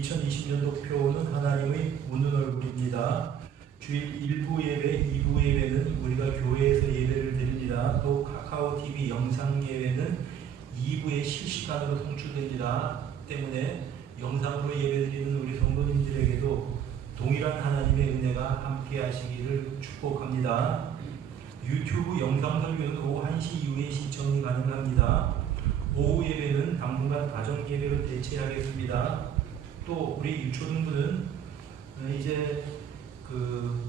2020년도 표는 하나님의 웃는 얼굴입니다. 주일 1부 예배, 2부 예배는 우리가 교회에서 예배를 드립니다. 또 카카오 TV 영상 예배는 2부에 실시간으로 송출됩니다. 때문에 영상으로 예배드리는 우리 성도님들에게도 동일한 하나님의 은혜가 함께 하시기를 축복합니다. 유튜브 영상 설교는 오후 1시 이후에 시청이 가능합니다. 오후 예배는 당분간 가정 예배로 대체하겠습니다. 또 우리 유초등부는 이제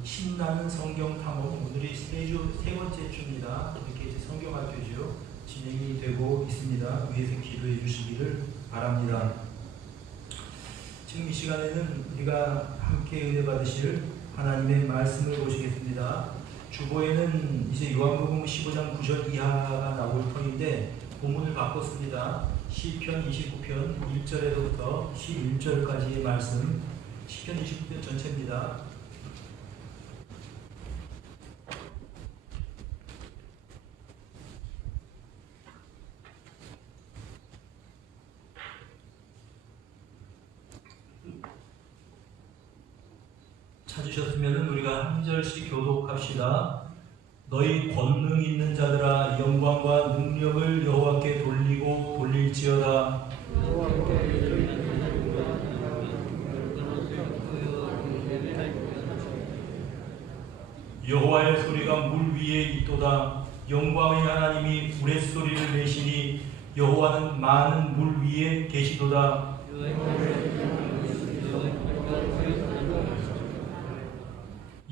신나는 성경 탐험, 오늘이 세 번째 주입니다. 이렇게 이제 성경 학교죠. 진행이 되고 있습니다. 위에서 기도해 주시기를 바랍니다. 지금 이 시간에는 우리가 함께 은혜 받으실 하나님의 말씀을 보시겠습니다. 주보에는 이제 요한복음 15장 9절 이하가 나올 터인데 본문을 바꿨습니다. 시편 29편 1절에서부터 11절까지의 말씀, 시편 29편 전체입니다. 찾으셨으면 우리가 한 절씩 교독합시다. 너희 권능 있는 자들아 영광과 능력을 여호와께 돌리고 돌릴지어다. 여호와의 소리가 물 위에 있도다. 영광의 하나님이 우레소리를 내시니 여호와는 많은 물 위에 계시도다.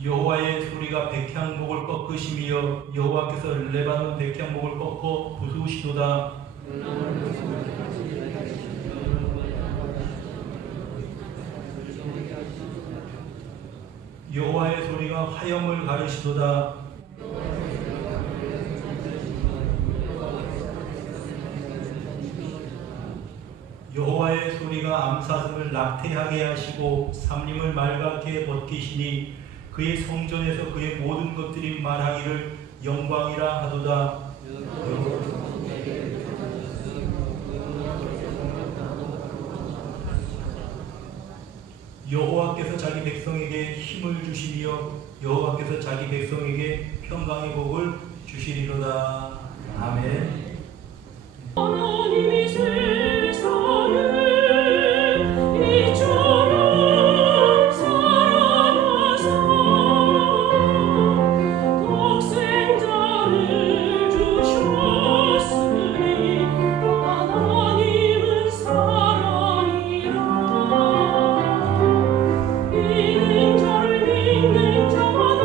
여호와의 소리가 백향목을 꺾으시며 여호와께서 레바논 백향목을 꺾어 부수시도다. 여호와의 소리가 화염을 가르시도다. 여호와의 소리가 암사슴을 낙태하게 하시고 삼림을 맑게 벗기시니 그의 성전에서 그의 모든 것들이 말하기를 영광이라 하도다. 여호와께서 자기 백성에게 힘을 주시며 여호와께서 자기 백성에게 평강의 복을 주시리로다. 아멘. 하나님이 세상을 이처럼 사랑하사 독생자를 주셨으니 하나님은 사랑이라. 믿는 자를 믿는 자마다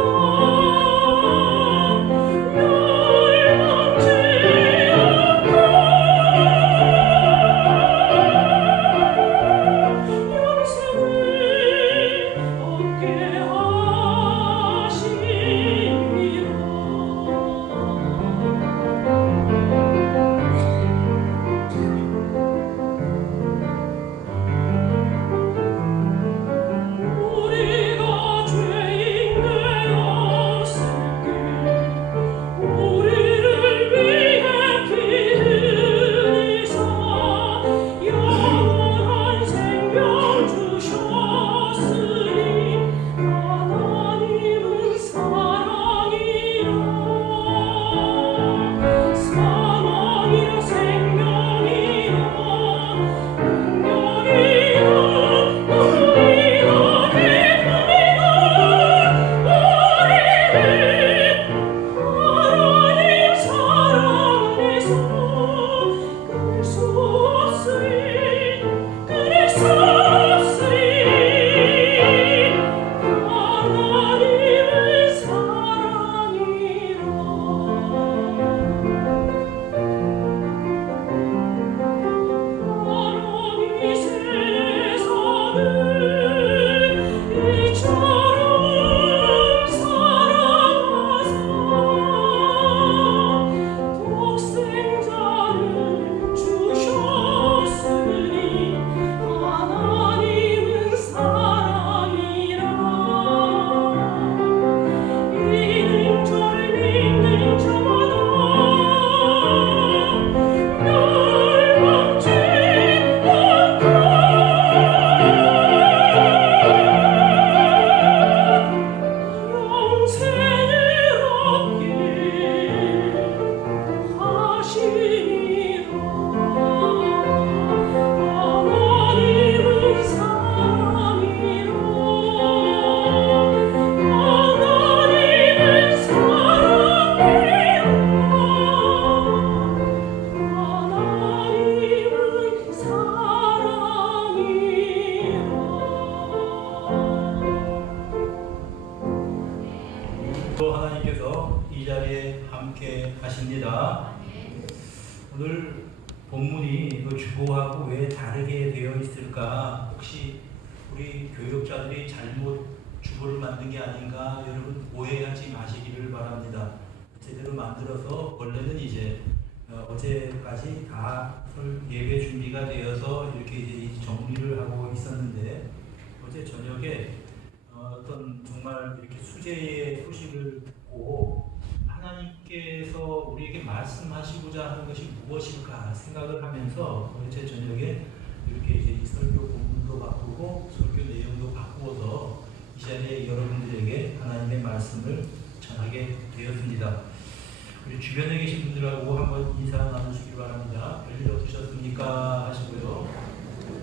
멸망치 않고 또 하나님께서 이 자리에 함께 하십니다. 오늘 본문이 주보하고 왜 다르게 되어 있을까? 혹시 우리 교육자들이 잘못 주보를 만든 게 아닌가? 여러분 오해하지 마시기를 바랍니다. 제대로 만들어서 원래는 이제 어제까지 다 예배 준비가 되어서 이렇게 이제 정리를 하고 있었는데 어제 저녁에 어떤 정말 이렇게 수제의 소식을 듣고 하나님께서 우리에게 말씀하시고자 하는 것이 무엇일까 생각을 하면서 어제 저녁에 이렇게 이제 이 설교 본문도 바꾸고 설교 내용도 바꾸어서 이 자리에 여러분들에게 하나님의 말씀을 전하게 되었습니다. 우리 주변에 계신 분들하고 한번 인사 나누시기 바랍니다. 별일 없으셨습니까? 하시고요.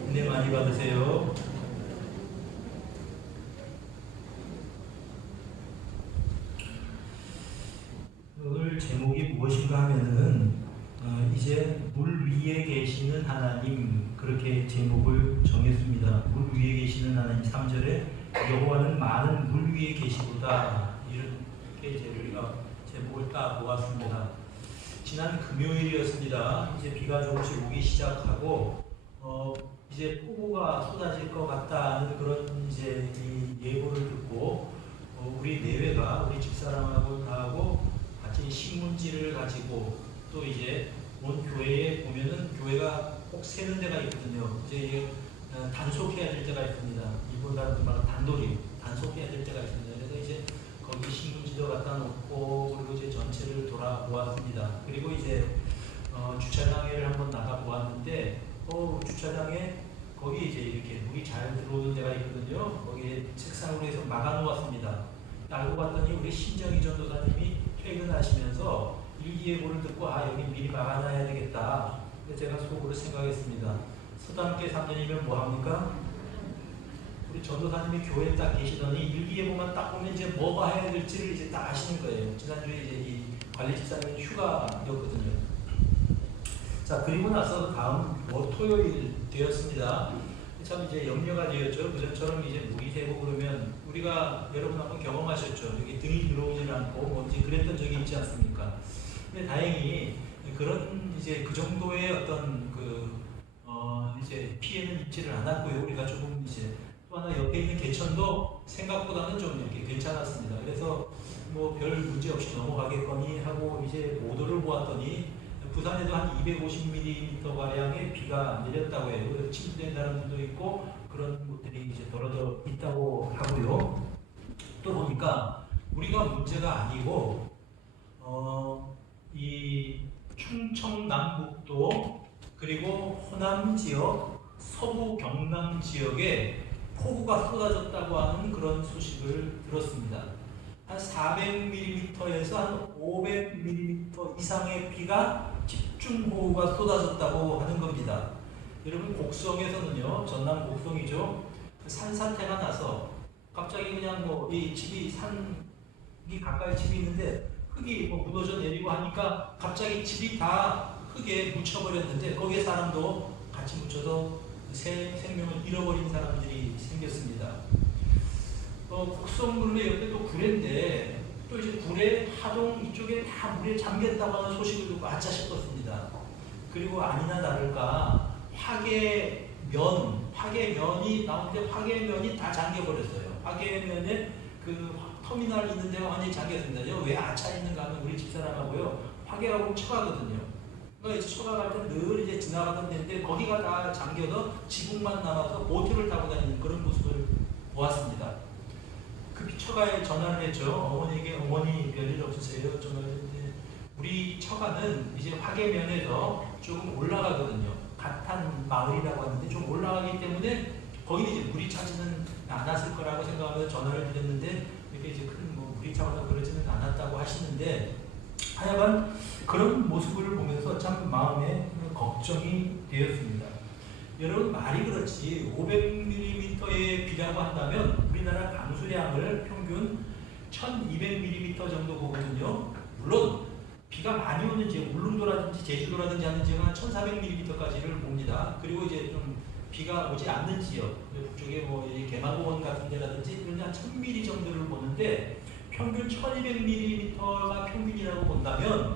은혜 많이 받으세요. 오늘 제목이 무엇인가 하면은 이제 물 위에 계시는 하나님, 그렇게 제목을 정했습니다. 물 위에 계시는 하나님. 3절에 여호와는 많은 물 위에 계시도다, 이렇게 우리가 제목을 딱 보았습니다. 지난 금요일이었습니다. 이제 비가 조금씩 오기 시작하고 이제 폭우가 쏟아질 것 같다는 그런 이제 이 예보를 듣고 우리 내외가 우리 집사람하고 다하고 같이 신문지를 가지고 또 이제 온 교회에 보면은 교회가 꼭 세는 데가 있거든요. 이제 단속해야 될 때가 있습니다. 일본 사람들 말로 단도리, 단속해야 될 때가 있습니다. 그래서 이제 거기 신문지도 갖다 놓고 그리고 이제 전체를 돌아보았습니다. 그리고 이제 주차장에를 한번 나가 보았는데 주차장에 거기 이제 이렇게 물이 잘 들어오는 데가 있거든요. 거기에 책상으로 해서 막아 놓았습니다. 알고 봤더니 우리 신정희 전도사님이 퇴근하시면서 일기예보를 듣고 여기 미리 막아놔야 되겠다. 제가 속으로 생각했습니다. 서당계 3년이면 뭐합니까? 우리 전도사님이 교회에 딱 계시더니 일기예보만 딱 보면 이제 뭐가 해야 될지를 이제 딱 아시는 거예요. 지난주에 이제 이 관리집사님이 휴가였거든요. 자, 그리고 나서 다음 토요일 되었습니다. 참 이제 염려가 되었죠. 그전처럼 이제 물이 새고 그러면 우리가 여러분 한번 경험하셨죠. 여기 등이 들어오지는 않고 뭔지 그랬던 적이 있지 않습니까? 근데 다행히 그런 이제 그 정도의 어떤 이제 피해는 입지를 않았고요. 우리가 조금 이제 또 하나 옆에 있는 개천도 생각보다는 좀 이렇게 괜찮았습니다. 그래서 뭐 별 문제 없이 넘어가겠거니 하고 이제 보도를 보았더니 부산에도 한 250mm 가량의 비가 내렸다고 해요. 그래서 침수된 사람들도 있고 그런 곳들이 이제 떨어져 있다고 하고요. 또 보니까 우리가 문제가 아니고 이 충청남북도 그리고 호남 지역, 서부 경남 지역에 폭우가 쏟아졌다고 하는 그런 소식을 들었습니다. 한 400mm에서 한 500mm 이상의 비가 집중호우가 쏟아졌다고 하는 겁니다. 여러분 곡성에서는요, 전남 곡성이죠. 산사태가 나서 갑자기 그냥 이 집이 산이 가까이 집이 있는데 흙이 무너져 내리고 하니까 갑자기 집이 다 흙에 묻혀버렸는데 거기에 사람도 같이 묻혀서 생명을 잃어버린 사람들이 생겼습니다. 곡성군의 옆에 또 구례인데 또 이제 구례, 하동 이쪽에 다 물에 잠겼다고 하는 소식을 듣고 아차 싶었습니다. 그리고 아니나 다를까 화계면이 나오는데 화계면이 다 잠겨버렸어요. 화계면에 그 터미널 있는 데가 완전히 잠겼습니다. 왜 아차 있는가 하면 우리 집사람하고요 화계하고 쳐가거든요. 그러니까 이제 쳐가갈 때 늘 이제 지나가던 데인데 거기가 다 잠겨서 지붕만 남아서 보트를 타고 다니는 그런 모습을 보았습니다. 그 처가에 전화를 했죠. 어머니에게 어머니 별일 없으세요? 전화를 했는데 우리 처가는 이제 화계면에서 조금 올라가거든요. 갓한 마을이라고 하는데 좀 올라가기 때문에 거기는 이제 물이 차지는 않았을 거라고 생각하면서 전화를 드렸는데 이렇게 이제 큰 물이 차거나 그러지는 않았다고 하시는데 하여간 그런 모습을 보면서 참 마음에 걱정이 되었습니다. 여러분 말이 그렇지 500mm의 비라고 한다면 우리나라 강수량을 평균 1200mm 정도 보거든요. 물론 비가 많이 오는 지역, 울릉도라든지 제주도라든지 하는 지역은 한 1400mm까지를 봅니다. 그리고 이제 좀 비가 오지 않는 지역, 북쪽에 개마고원 같은 데라든지 이런 한 1000mm 정도를 보는데 평균 1200mm가 평균이라고 본다면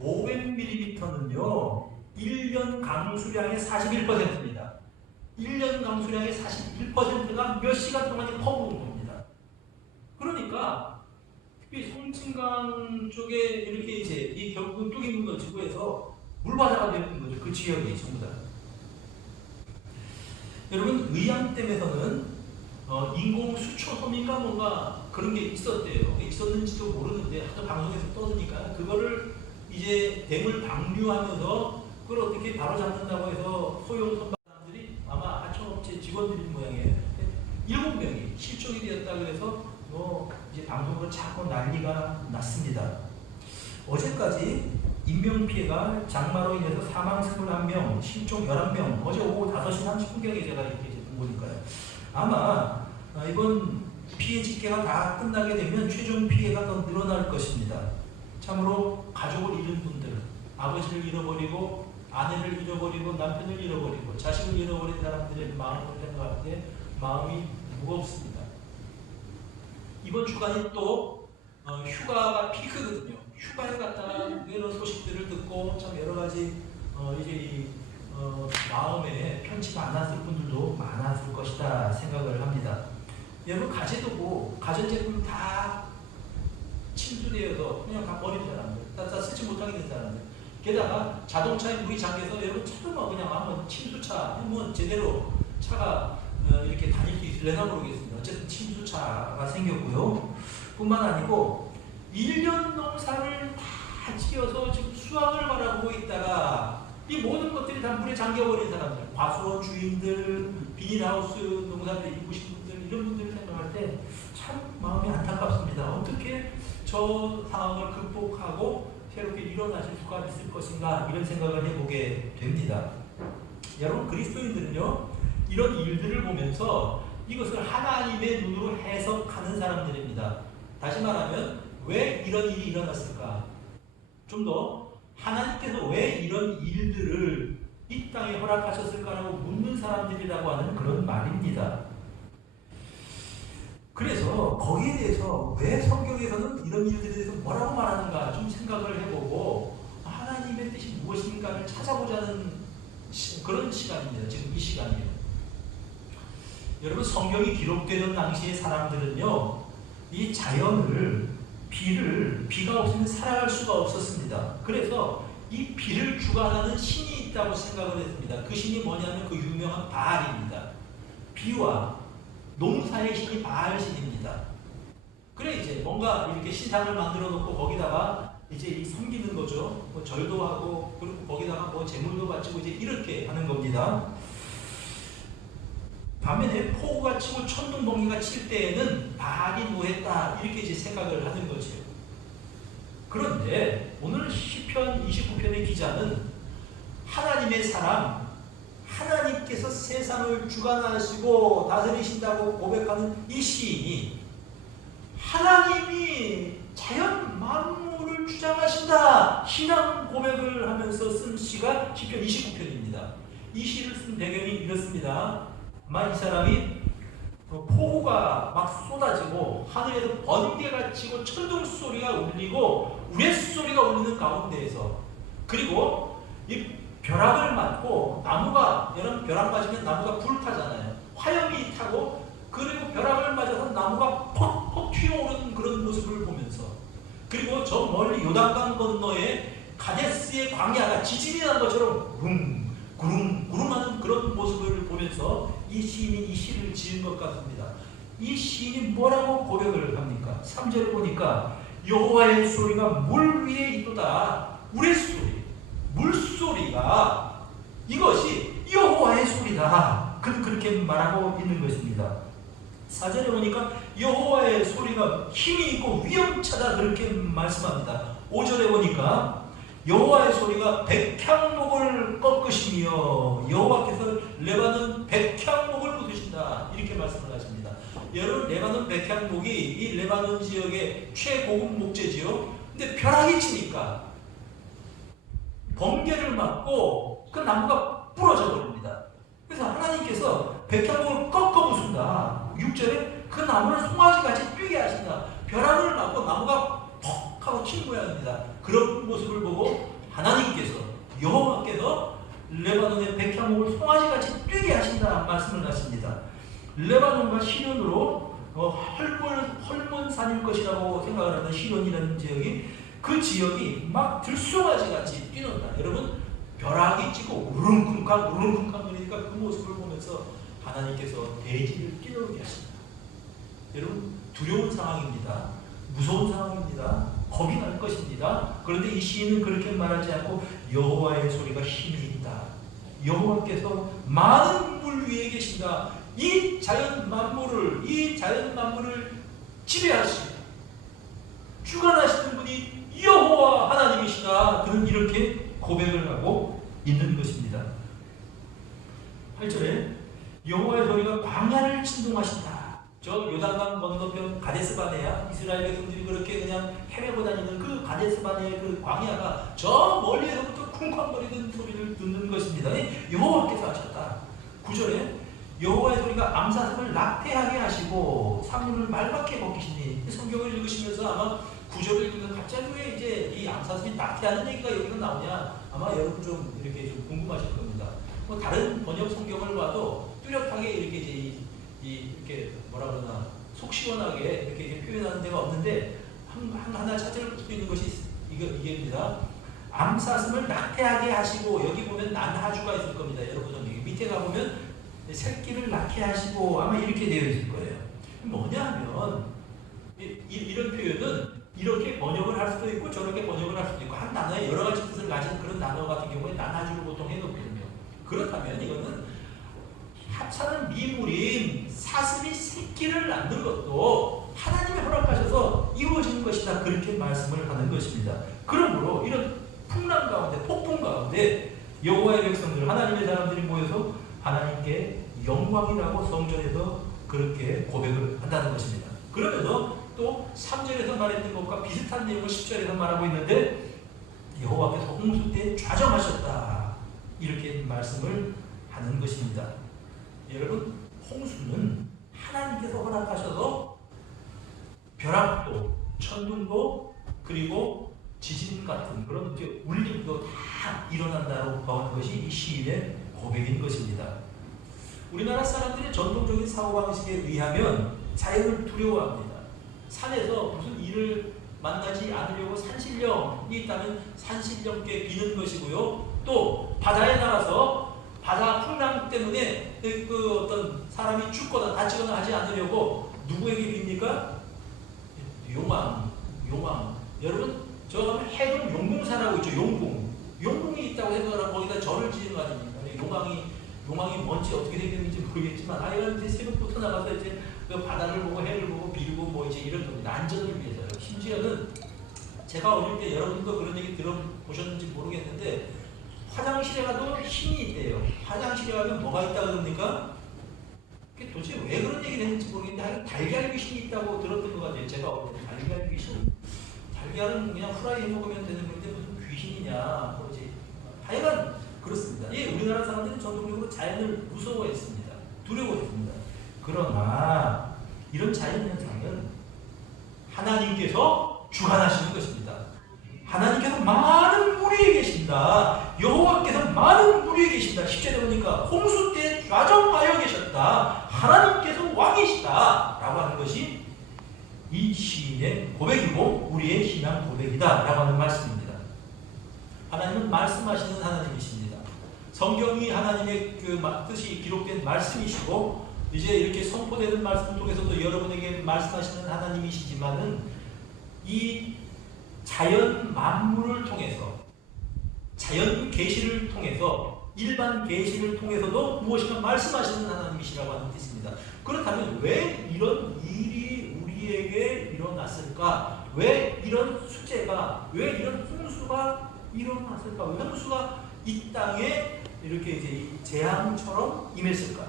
500mm는요 1년 강수량의 41%입니다. 1년 강수량의 41%가 몇 시간 동안에 퍼부은 겁니다. 그러니까 특히 성층강 쪽에 이렇게 이제 이 결국은 뚝인문도 지구에서 물바다가 되는 거죠. 그 지역이 전부 다. 여러분 의암댐에서는 인공 수초섬인가 뭔가 그런 게 있었대요. 있었는지도 모르는데 하도 방송에서 떠드니까 그거를 이제 댐을 방류하면서 그걸 어떻게 바로잡는다고 해서 소형 선박들이 아마 하청업체 직원들인 모양이에요. 7명이 실종이 되었다고 해서 이제 방송으로 자꾸 난리가 났습니다. 어제까지 인명피해가 장마로 인해서 사망 21명, 실종 11명, 어제 오후 5시 30분경에 제가 이렇게 본 거니까요. 아마 이번 피해 집계가 다 끝나게 되면 최종 피해가 더 늘어날 것입니다. 참으로 가족을 잃은 분들, 아버지를 잃어버리고 아내를 잃어버리고 남편을 잃어버리고 자식을 잃어버린 사람들의 마음을 생각할 때 마음이 무겁습니다. 이번 주간이 또 휴가가 피크거든요. 휴가에 갔다가 이런 소식들을 듣고 참 여러 가지 이제 마음에 편치가 않았을 분들도 많았을 것이다 생각을 합니다. 여러분 가재도구, 가전제품 다 침수되어서 그냥 다 버린 사람들, 다 쓰지 못하게 된 사람들. 게다가 자동차에 물이 잠겨서 여러분 차도 그냥 한번 침수차, 뭐 제대로 차가 이렇게 다닐 수 있을려나 모르겠습니다. 어쨌든 침수차가 생겼고요. 뿐만 아니고 1년 농사를 다 지어서 지금 수확을 바라보고 있다가 이 모든 것들이 다 물에 잠겨버린 사람들, 과수원 주인들, 비닐하우스 농사를 입으신 분들, 이런 분들을 생각할 때 참 마음이 안타깝습니다. 어떻게 저 상황을 극복하고 새롭게 일어나실 수가 있을 것인가 이런 생각을 해보게 됩니다. 여러분 그리스도인들은요 이런 일들을 보면서 이것을 하나님의 눈으로 해석하는 사람들입니다. 다시 말하면 왜 이런 일이 일어났을까? 좀 더 하나님께서 왜 이런 일들을 이 땅에 허락하셨을까라고 묻는 사람들이라고 하는 그런 말입니다. 그래서 거기에 대해서 왜 성경에서는 이런 일들에 대해서 뭐라고 말하는가 좀 생각을 해보고 하나님의 뜻이 무엇인가를 찾아보자는 그런 시간입니다. 지금 이 시간이에요. 여러분 성경이 기록되던 당시의 사람들은요 이 자연을 비가 없으면 살아갈 수가 없었습니다. 그래서 이 비를 주관하는 신이 있다고 생각을 했습니다. 그 신이 뭐냐면 그 유명한 바알입니다. 비와 농사의 신이 바알 신입니다. 그래 이제 뭔가 이렇게 신상을 만들어 놓고 거기다가 이제 섬기는 거죠. 뭐 절도 하고 그리고 거기다가 뭐 제물도 바치고 이제 이렇게 하는 겁니다. 반면에 폭우가 치고 천둥번개가 칠 때에는 바알이 노했다 이렇게 이제 생각을 하는 거죠. 그런데 오늘 시편 29편의 기자는 하나님의 사람, 하나님께서 세상을 주관하시고 다스리신다고 고백하는 이 시인이 하나님이 자연 만물을 주장하신다 신앙 고백을 하면서 쓴 시가 시편 29편입니다. 이 시를 쓴 배경이 이렇습니다. 아마 이 사람이 폭우가 막 쏟아지고 하늘에서 번개가 치고 천둥 소리가 울리고 우레소리가 울리는 가운데에서 그리고 이 벼락을 맞고 나무가 여러분 벼락 맞으면 나무가 불타잖아요. 화염이 타고 그리고 벼락을 맞아서 나무가 퍽퍽 튀어오르는 그런 모습을 보면서 그리고 저 멀리 요단강 건너에 가데스의 광야가 지진이 난 것처럼 구름하는 그런 모습을 보면서 이 시인이 이 시를 지은 것 같습니다. 이 시인이 뭐라고 고백을 합니까? 3절을 보니까 여호와의 소리가 물 위에 있도다. 우레소리, 물소리가 이것이 여호와의 소리다. 그렇게 말하고 있는 것입니다. 4절에 보니까 여호와의 소리가 힘이 있고 위험차다 그렇게 말씀합니다. 5절에 보니까 여호와의 소리가 백향목을 꺾으시며 여호와께서 레바논 백향목을 부수신다 이렇게 말씀을 하십니다. 여러분 레바논 백향목이 이 레바논 지역의 최고급 목재지요. 근데 벼락이 치니까 번개를 맞고 그 나무가 부러져 버립니다. 그래서 하나님께서 백향목을 꺾어 부순다. 6절에 그 그 나무를 송아지같이 뛰게 하신다. 벼락을 맞고 나무가 퍽 하고 튄 모양입니다. 그런 모습을 보고 하나님께서 여호와께서 레바논의 백향목을 송아지같이 뛰게 하신다 말씀을 하십니다. 레바논과 시련으로 헐몬산일 것이라고 생각을 하는 시련이라는 지역이 그 지역이 막 들송아지같이 뛰는다. 여러분 벼락이 치고 우릉쿵쾅 우릉쿵쾅 거리니까 그 모습을 보면서 하나님께서 대지를 뛰놀게 하신다. 여러분 두려운 상황입니다. 무서운 상황입니다. 겁이 날 것입니다. 그런데 이 시인은 그렇게 말하지 않고 여호와의 소리가 힘이 있다. 여호와께서 많은 물 위에 계신다. 이 자연 만물을 지배하시고 주관하시는 분이 여호와 하나님이시다. 그는 이렇게 고백을 하고 있는 것입니다. 8절에 여호와의 소리가 광야를 진동하신다. 저 요단강 건너편 가데스바네아 이스라엘 백성들이 그렇게 그냥 헤매고 다니는 그 가데스바네아의 그 광야가 저 멀리에서부터 쿵쾅거리는 소리를 듣는 것입니다. 여호와께서 하셨다. 9절에 여호와의 소리가 암사슴을 낙태하게 하시고 사물을 말갛게 벗기시니 성경을 읽으시면서 아마 9절을 읽으면 갑자기 왜 이제 이 암사슴이 낙태하는 얘기가 여기서 나오냐 아마 여러분 좀 이렇게 좀 궁금하실 겁니다. 뭐 다른 번역 성경을 봐도 뚜렷하게 이렇게 이렇게 뭐라 그러나 속 시원하게 이렇게 표현하는 데가 없는데 하나 찾을 수 있는 것이 이게입니다. 암사슴을 낙태하게 하시고 여기 보면 난하주가 있을 겁니다. 여러분 여기 밑에 가 보면 새끼를 낳게 하시고 아마 이렇게 되어 있을 거예요. 뭐냐 하면 이런 표현은 이렇게 번역을 할 수도 있고 저렇게 번역을 할 수도 있고 한 단어에 여러 가지 뜻을 가진 그런 단어 같은 경우에 난하주를 보통 해놓거든요. 그렇다면 이거는 하찮은 미물인 사슴이 새끼를 낳는 것도 하나님이 허락하셔서 이루어지는 것이다. 그렇게 말씀을 하는 것입니다. 그러므로 이런 풍랑 가운데 폭풍 가운데 여호와의 백성들 하나님의 사람들이 모여서 하나님께 영광이라고 성전에서 그렇게 고백을 한다는 것입니다. 그러면서 또 3절에서 말했던 것과 비슷한 내용을 10절에서 말하고 있는데 여호와께서 홍수 때 좌정하셨다. 이렇게 말씀을 하는 것입니다. 여러분 홍수는 하나님께서 허락하셔서 벼락도 천둥도 그리고 지진 같은 그런 울림도 다 일어난다고 하는 것이 이 시인의 고백인 것입니다. 우리나라 사람들의 전통적인 사고방식에 의하면 자연을 두려워합니다. 산에서 무슨 일을 만나지 않으려고 산신령이 있다면 산신령께 비는 것이고요. 또 바다에 나가서 바다 풍랑 때문에 그 어떤 사람이 죽거나 다치거나 하지 않으려고 누구에게 빕니까? 용왕. 여러분 저 가면 해동 용궁사라고 있죠. 용궁이 있다고 생각하면 거기다 절을 지은 거 아닙니까? 용왕이 뭔지 어떻게 생겼는지 모르겠지만 아이가 이제 새벽부터 나가서 이제 그 바다를 보고 해를 보고 빌고 뭐 이제 이런 겁니다. 안전을 위해서요. 심지어는 제가 어릴 때 여러분도 그런 얘기 들어보셨는지 모르겠는데 화장실에 가도 신이 있대요. 화장실에 가면 뭐가 있다 그럽니까? 그게 도대체 왜 그런 얘기를 했는지 모르겠는데 달걀 귀신이 있다고 들었던 것 같아요. 제가 어릴 때 달걀 귀신. 달걀은 그냥 후라이 해먹으면 되는 건데 무슨 귀신이냐. 뭐지. 하여간 그렇습니다. 예, 우리나라 사람들은 전통적으로 자연을 무서워했습니다. 두려워했습니다. 그러나 이런 자연현상은 하나님께서 주관하시는 것입니다. 하나님께서 많은 물 위에 계신다. 여호와께서 많은 물 위에 계신다. 10절에 보니까 홍수 때 좌정하여 계셨다. 하나님께서 왕이시다. 라고 하는 것이 이 시인의 고백이고 우리의 신앙 고백이다. 라고 하는 말씀입니다. 하나님은 말씀하시는 하나님이십니다. 성경이 하나님의 그 뜻이 기록된 말씀이시고 이제 이렇게 선포되는 말씀을 통해서도 여러분에게 말씀하시는 하나님이시지만은 이 자연 만물을 통해서 자연 계시를 통해서 일반 계시를 통해서도 무엇인가 말씀하시는 하나님이시라고 하는 뜻입니다. 그렇다면 왜 이런 일이 우리에게 일어났을까? 왜 이런 수재가 왜 이런 홍수가 일어났을까? 왜 홍수가 이 땅에 이렇게 이제 재앙처럼 임했을까?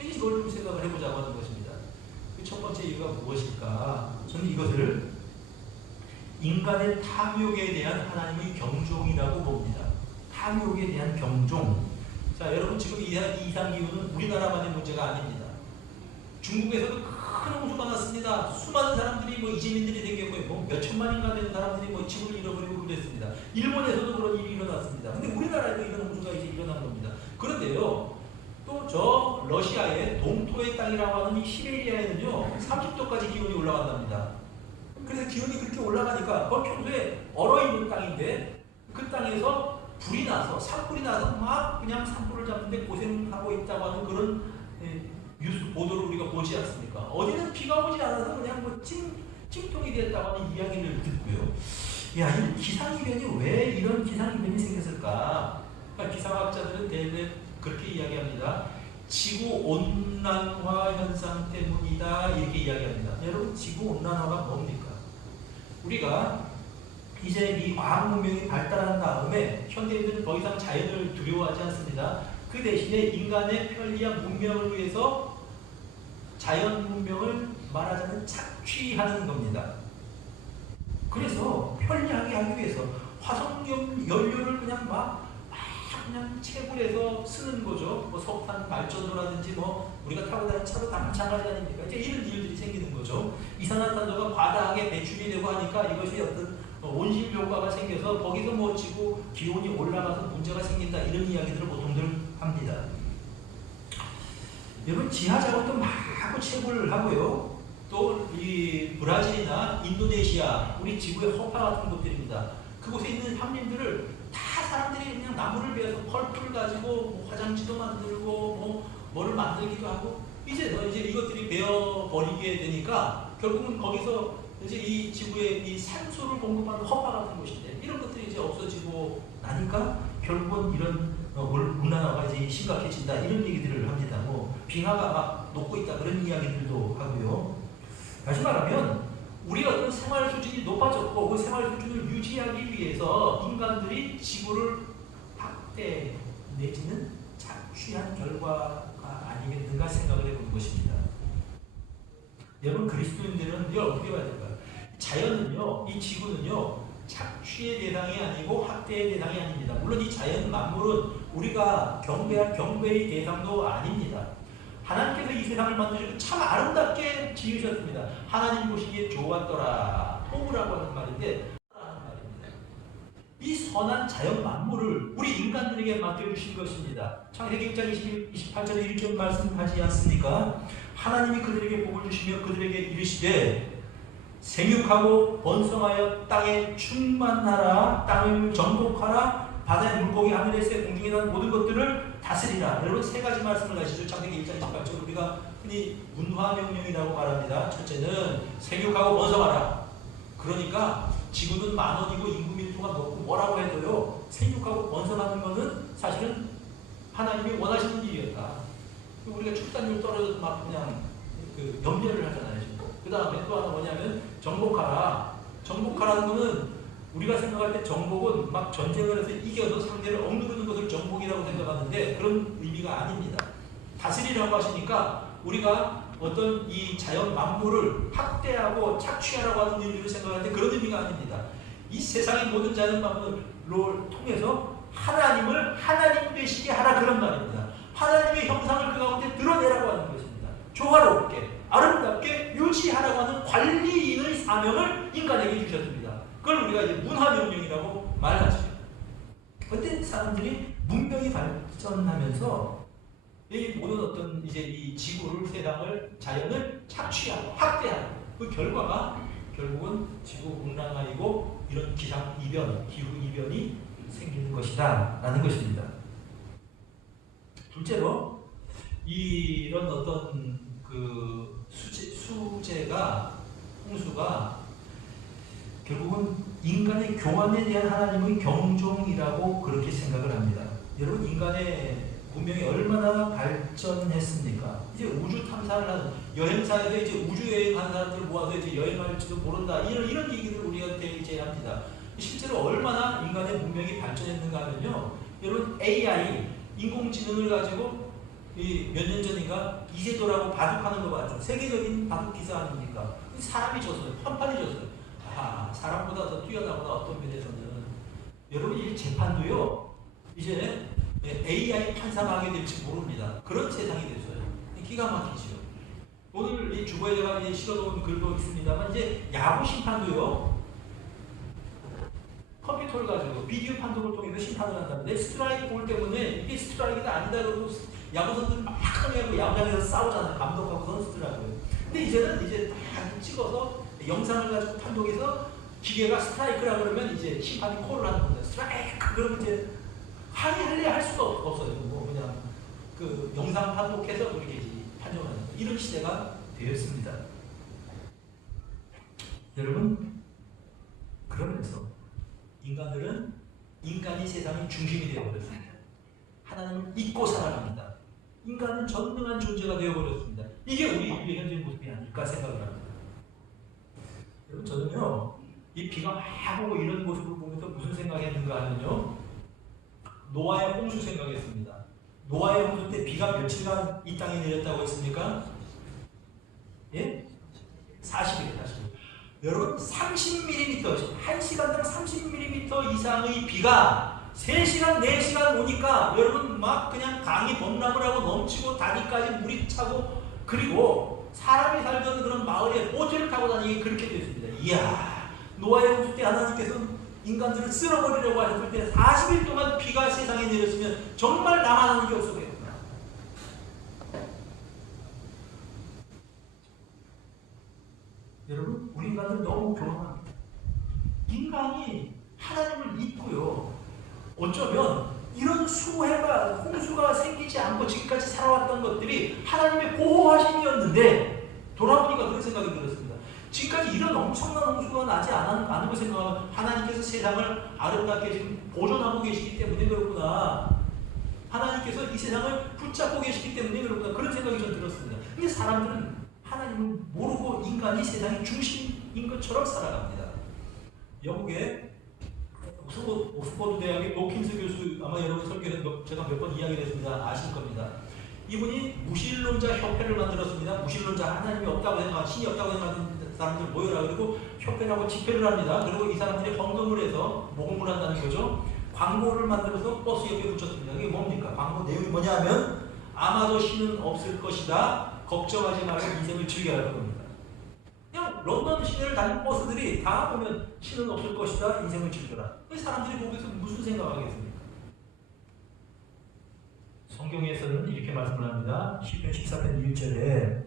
이걸 좀 생각을 해보자고 하는 것입니다. 첫 번째 이유가 무엇일까? 저는 이것을 인간의 탐욕에 대한 하나님의 경종이라고 봅니다. 탐욕에 대한 경종. 자, 여러분 지금 이 이상기후는 우리나라만의 문제가 아닙니다. 중국에서도 큰 홍수가 났습니다. 수많은 사람들이 뭐 이재민들이 생겼고요. 뭐 몇천만인가 되는 사람들이 뭐 집을 잃어버리고 그랬습니다. 일본에서도 그런 일이 일어났습니다. 근데 우리나라에도 이런 홍수가 이제 일어난 겁니다. 그런데요, 또 저 러시아의 동토의 땅이라고 하는 이 시베리아에는요 30도까지 기온이 올라간답니다. 그래서 기온이 그렇게 올라가니까 그건 평소에 얼어있는 땅인데 그 땅에서 불이 나서 산불이 나서 막 그냥 산불을 잡는데 고생하고 있다고 하는 그런 뉴스 보도를 우리가 보지 않습니까? 어디는 비가 오지 않아서 그냥 뭐 찜통이 됐다고 하는 이야기를 듣고요. 야, 이 기상이변이 왜 이런 기상이변이 생겼을까? 그러니까 기상학자들은 대부분 그렇게 이야기합니다. 지구온난화 현상 때문이다 이렇게 이야기합니다. 여러분, 지구온난화가 뭡니까? 우리가 이제 이 과학 문명이 발달한 다음에 현대인들은 더 이상 자연을 두려워하지 않습니다. 그 대신에 인간의 편리한 문명을 위해서 자연 문명을 말하자면 착취하는 겁니다. 그래서 편리하게 하기 위해서 화석 연료를 그냥 채굴해서 쓰는 거죠. 뭐 석탄 발전소라든지 뭐 우리가 타고 다니는 차도 다 마찬가지 아닙니까? 이제 이런 일들이 생기는 거죠. 이산화탄소가 과다하게 배출이 되고 하니까 이것이 어떤 온실 효과가 생겨서 거기서 뭐 지구 기온이 올라가서 문제가 생긴다 이런 이야기들을 보통들 합니다. 여러분, 지하 자원도 마구 채굴을 하고요. 또 이 브라질이나 인도네시아 우리 지구의 허파 같은 곳들입니다. 그곳에 있는 함림들을 다 사람들이 그냥 나무를 베어서 펄프를 가지고 뭐 화장지도 만들고 뭐를 만들기도 하고 이제 이것들이 베어 버리게 되니까 결국은 거기서 이제 이 지구의 이 산소를 공급하는 허파 같은 곳인데 이런 것들이 이제 없어지고 나니까 결국은 이런 온난화가 이제 심각해진다 이런 얘기들을 합니다. 뭐 빙하가 막 녹고 있다 그런 이야기들도 하고요. 다시 말하면 우리가 어떤 생활 수준이 높아졌고 그 생활 수준을 유지하기 위해서 인간들이 지구를 학대 내지는 착취한 결과가 아니겠는가 생각을 해보는 것입니다. 여러분, 그리스도인들은 이걸 어떻게 봐야 될까요? 자연은요, 이 지구는요 착취의 대상이 아니고 학대의 대상이 아닙니다. 물론 이 자연 만물은 우리가 경배할 경배의 대상도 아닙니다. 하나님께서 이 세상을 만드시고 참 아름답게 지으셨습니다. 하나님 보시기에 좋았더라. 토부라고 하는 말인데 이 선한 자연 만물을 우리 인간들에게 맡겨주신 것입니다. 창세기 1장 28절에 1절 말씀하지 않습니까? 하나님이 그들에게 복을 주시며 그들에게 이르시되 생육하고 번성하여 땅에 충만하라. 땅을 정복하라. 바다의 물고기 하늘의 새 공중에 난 모든 것들을 다스리라. 여러분, 세 가지 말씀을 하시죠. 창세기 1장 28절 우리가 흔히 문화명령이라고 말합니다. 첫째는 생육하고 번성하라. 그러니까 지구는 10,000원이고 인구 밀도가 높고 뭐라고 해도요 생육하고 번성하는 것은 사실은 하나님이 원하시는 일이었다. 우리가 출산율 떨어져도 막 그냥 염려를 하잖아요. 그 다음에 또 하나 뭐냐면 정복하라. 정복하라는 것은 우리가 생각할 때 정복은 막 전쟁을 해서 이겨서 상대를 억누르는 것을 정복이라고 생각하는데 그런 의미가 아닙니다. 다스리라고 하시니까 우리가 어떤 이 자연 만물을 학대하고 착취하라고 하는 의미를 생각하는데 그런 의미가 아닙니다. 이 세상의 모든 자연 만물을 통해서 하나님을 하나님 되시게 하라 그런 말입니다. 하나님의 형상을 그 가운데 드러내라고 하는 것입니다. 조화롭게 아름답게 유지하라고 하는 관리인의 사명을 인간에게 주셨습니다. 그걸 우리가 이제 문화명령이라고 말하죠. 그때 사람들이 문명이 발전하면서 이 모든 어떤 이제 이 지구를, 세상을, 자연을 착취하고 학대하고 그 결과가 결국은 지구 온난화이고 이런 기상 이변, 기후 이변이 생기는 것이다라는 것입니다. 둘째로 이런 어떤 그 수재가 홍수가 결국은 인간의 교환에 대한 하나님의 경종이라고 그렇게 생각을 합니다. 여러분, 인간의 문명이 얼마나 발전했습니까? 이제 우주 탐사를 하는 여행사에서 이제 우주 여행하는 사람들 모아서 이제 여행할지도 모른다 이런 얘기를 우리한테 이제 합니다. 실제로 얼마나 인간의 문명이 발전했는가 하면요, 여러분 AI 인공지능을 가지고 몇 년 전인가 이세돌하고 바둑하는 거 봤죠? 세계적인 바둑 기사 아닙니까? 사람이 졌어요. 판판이 졌어요. 아, 사람보다 더 뛰어나구나 어떤 면에서는. 여러분, 이 재판도요 이제 AI 판사가 하게 될지 모릅니다. 그런 세상이 됐어요. 기가 막히죠. 오늘 이 주보에 제가 이제 실어놓은 글도 있습니다만 이제 야구 심판도요. 컴퓨터를 가지고 비디오 판독을 통해서 심판을 한다는데 스트라이크 볼 때문에 이게 스트라이크가 아니다 그러고 야구 선수들 막 하고 야구장에서 싸우잖아요. 감독하고 선수들하고요. 근데 이제는 이제 다 찍어서 영상을 가지고 판독해서 기계가 스트라이크라 그러면 이제 심판이 콜을 하는 겁니다. 스트라이크 그러면 이제 할래 할 수가 없어요. 뭐 그냥 그 영상 판독해서 그렇게 판정을 하는 이런 시대가 되었습니다. 여러분 그러면서 인간이 세상의 중심이 되어버렸습니다. 하나님을 잊고 살아갑니다. 인간은 전능한 존재가 되어버렸습니다. 이게 우리 인류의 현재 모습이 아닐까 생각을 합니다. 여러분 저는요 이 비가 막 오고 이런 모습을 보면서 무슨 생각했는가 하면요 노아의 홍수 생각했습니다. 노아의 홍수 때 비가 며칠간 이 땅에 내렸다고 했습니까? 예? 40일. 여러분 30mm, 1시간당 30mm 이상의 비가 3시간, 4시간 오니까 여러분 막 그냥 강이 범람을 하고 넘치고 다리까지 물이 차고 그리고 사람이 살던 그런 마을에 보트를 타고 다니기 그렇게 됐습니다. 이야, 노아의 홍수 때 하나님께서 인간들을 쓸어버리려고 하셨을 때 40일 동안 비가 세상에 내렸으면 정말 나만 하는 게 없었겠구나. 여러분, 우리 인간은 너무 교만합니다. 인간이 하나님을 잊고요. 어쩌면 이런 수해가, 홍수가 생기지 않고 지금까지 살아왔던 것들이 하나님의 보호하심이었는데 돌아보니까 그런 생각이 들었습니다. 지금까지 이런 엄청난 홍수가 나지 않은 걸 생각하면 하나님께서 세상을 아름답게 지금 보존하고 계시기 때문에 그렇구나. 하나님께서 이 세상을 붙잡고 계시기 때문에 그렇구나. 그런 생각이 좀 들었습니다. 근데 사람들은 하나님을 모르고 인간이 세상의 중심인 것처럼 살아갑니다. 영국의 옥스퍼드 대학의 노킨스 교수, 아마 여러분 설교에서 제가 몇 번 이야기를 했습니다. 아실 겁니다. 이분이 무신론자 협회를 만들었습니다. 무신론자, 하나님이 없다고 생각하는, 신이 없다고 생각하는 사람들 모여라 그리고 협회라고 집회를 합니다. 그리고 이 사람들이 헌금을 해서 모금을 한다는 거죠. 광고를 만들어서 버스 옆에 붙였습니다. 이게 뭡니까? 광고 내용이 뭐냐 하면 아마도 신은 없을 것이다. 걱정하지 말고 인생을 즐겨야 할 겁니다. 그냥 런던 시내를 다니는 버스들이 다 보면 신은 없을 것이다. 인생을 즐겨라. 사람들이 거기서 무슨 생각하겠습니까? 성경에서는 이렇게 말씀을 합니다. 시편 14편 1절에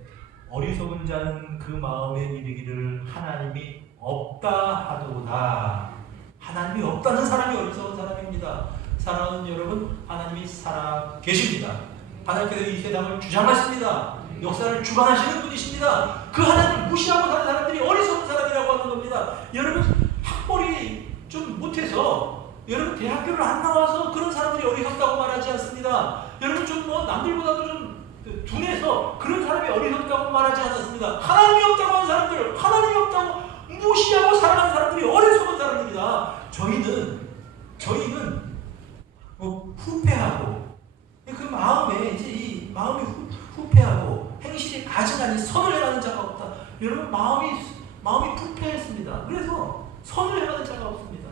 어리석은 자는 그 마음에 이르기를 하나님이 없다 하도다. 하나님이 없다는 사람이 어리석은 사람입니다. 사랑하는 여러분, 하나님이 살아 계십니다. 하나님께서 이 세상을 주장하십니다. 역사를 주관하시는 분이십니다. 그 하나님을 무시하고 사는 사람들이 어리석은 사람이라고 하는 겁니다. 여러분 학벌이 좀 못해서 여러분 대학교를 안 나와서 그런 사람들이 어리석다고 말하지 않습니다. 여러분 좀 뭐 남들보다도 좀 둔해서 그런 사람이 어리석다고 말하지 않았습니다. 하나님이 없다고 하는 사람들, 하나님이 없다고 무시하고 살아가는 사람들이 어리석은 사람들입니다. 저희는 뭐 후패하고 그 마음에 이제 이 마음이 후패하고 행실이 가증하니 선을 행하는 자가 없다. 여러분 마음이 부패했습니다. 그래서 선을 행하는 자가 없습니다.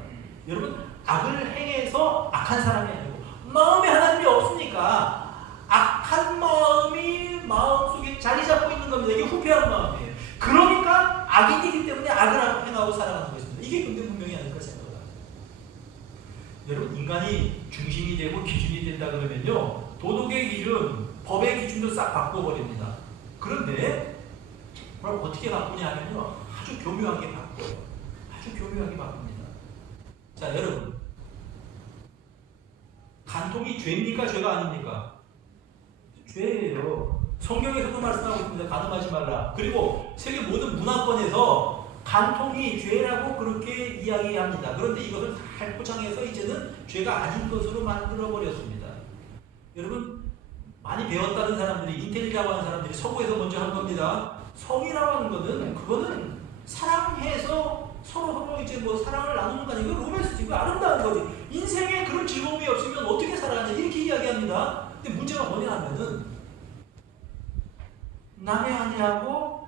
여러분 악을 행해서 악한 사람이 아니고 마음에 하나님이 없으니까 악한 마음이 마음속에 자리 잡고 있는 겁니다. 이게 후패한 마음이에요. 그러니까 악인이기 때문에 악을 행하고 살아가는 것입니다. 이게 근데 분명히 아닐까 생각합니다. 여러분 인간이 중심이 되고 기준이 된다 그러면요 도덕의 기준, 법의 기준도 싹 바꿔버립니다. 그런데 그럼 어떻게 바꾸냐 하면요 아주 교묘하게 바꿔요. 아주 교묘하게 바꿉니다. 자 여러분 간통이 죄입니까? 죄가 아닙니까? 죄예요. 성경에서도 말씀하고 있습니다. 간음하지 말라. 그리고 세계 모든 문화권에서 간통이 죄라고 그렇게 이야기합니다. 그런데 이것을 잘 포장해서 이제는 죄가 아닌 것으로 만들어버렸습니다. 여러분 많이 배웠다는 사람들이 인텔이라고 하는 사람들이 서구에서 먼저 한 겁니다. 성이라고 하는 거는 그거는 사랑해서 서로 이제 뭐 사랑을 나누는 거 아니고 로맨스지. 이거 아름다운 거지. 인생에 그런 즐거움이 없으면 어떻게 살아가냐 이렇게 이야기합니다. 근데 문제가 뭐냐 하면은 남의 아내하고